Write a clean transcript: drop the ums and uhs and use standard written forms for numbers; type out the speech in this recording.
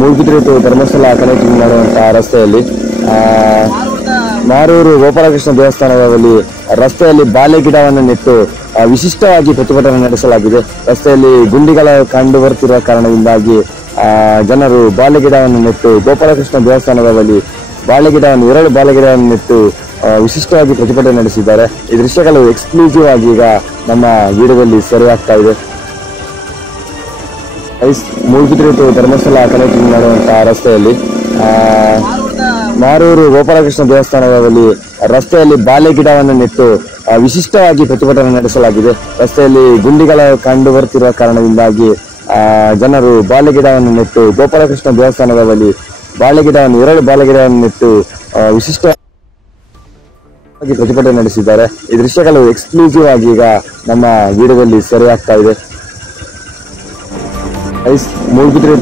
Moodbidri Dharmasthala connecting ಮಾಡುವಂತಹ ರಸ್ತೆಯಲ್ಲಿ ಮಾರೂರು ಗೋಪಾಲಕೃಷ್ಣ ದೇವಸ್ಥಾನದ ಬಳಿ ರಸ್ತೆಯಲ್ಲಿ ಬಾಳೆ ಗಿಡವನ್ನು ನೆಟ್ಟು ವಿಶಿಷ್ಟವಾಗಿ ಪ್ರತಿಭಟನೆ ನಡೆಸಲಾಗಿದೆ. ರಸ್ತೆಯಲ್ಲಿ ಗುಂಡಿಗಳ ಕಂಡು ಬರುತ್ತಿರುವ ಕಾರಣದಿಂದಾಗಿ ಜನರು ಬಾಳೆ ಗಿಡವನ್ನು ನೆಟ್ಟು ಗೋಪಾಲಕೃಷ್ಣ ದೇವಸ್ಥಾನದ ಬಳಿ ಎರಡು ಬಾಳೆ ಗಿಡವನ್ನು ನೆಟ್ಟು ವಿಶಿಷ್ಟವಾಗಿ ಪ್ರತಿಭಟನೆ ನಡೆಸಿದ್ದಾರೆ. ಈ ದೃಶ್ಯಗಳು ಎಕ್ಸ್ಕ್ಲೂಸಿವ್ ಆಗಿ ಈಗ ನಮ್ಮ ವಿಡಿಯೋದಲ್ಲಿ ಸೆರೆಯಾಗ್ತಾ ಇದೆ. ಮೂಡುಬಿದಿರೆ ಧರ್ಮಸ್ಥಳ ಕನೆಕ್ಟಿಂಗ್ ಮಾಡುವಂತಹ ರಸ್ತೆಯಲ್ಲಿ ಮಾರೂರು ಗೋಪಾಲಕೃಷ್ಣ ದೇವಸ್ಥಾನದ ಬಳಿ ರಸ್ತೆಯಲ್ಲಿ ಬಾಳೆ ಗಿಡವನ್ನು ನೆಟ್ಟು ವಿಶಿಷ್ಟವಾಗಿ ಪ್ರತಿಭಟನೆ ನಡೆಸಲಾಗಿದೆ. ರಸ್ತೆಯಲ್ಲಿ ಗುಂಡಿಗಳ ಕಂಡು ಬರುತ್ತಿರುವ ಕಾರಣದಿಂದಾಗಿ ಜನರು ಬಾಳೆ ಗಿಡವನ್ನು ನೆಟ್ಟು ಗೋಪಾಲಕೃಷ್ಣ ದೇವಸ್ಥಾನದ ಬಳಿ ಎರಡು ಬಾಳೆ ಗಿಡವನ್ನು ನೆಟ್ಟು ವಿಶಿಷ್ಟವಾಗಿ ಪ್ರತಿಭಟನೆ ನಡೆಸಿದ್ದಾರೆ. ಈ ದೃಶ್ಯಗಳು ಎಕ್ಸ್ಕ್ಲೂಸಿವ್ ಆಗಿ ಈಗ ನಮ್ಮ ವಿಡಿಯೋದಲ್ಲಿ ಸೆರೆಯಾಗ್ತಾ ಇದೆ. ಮೂಡುಬಿದಿರೆ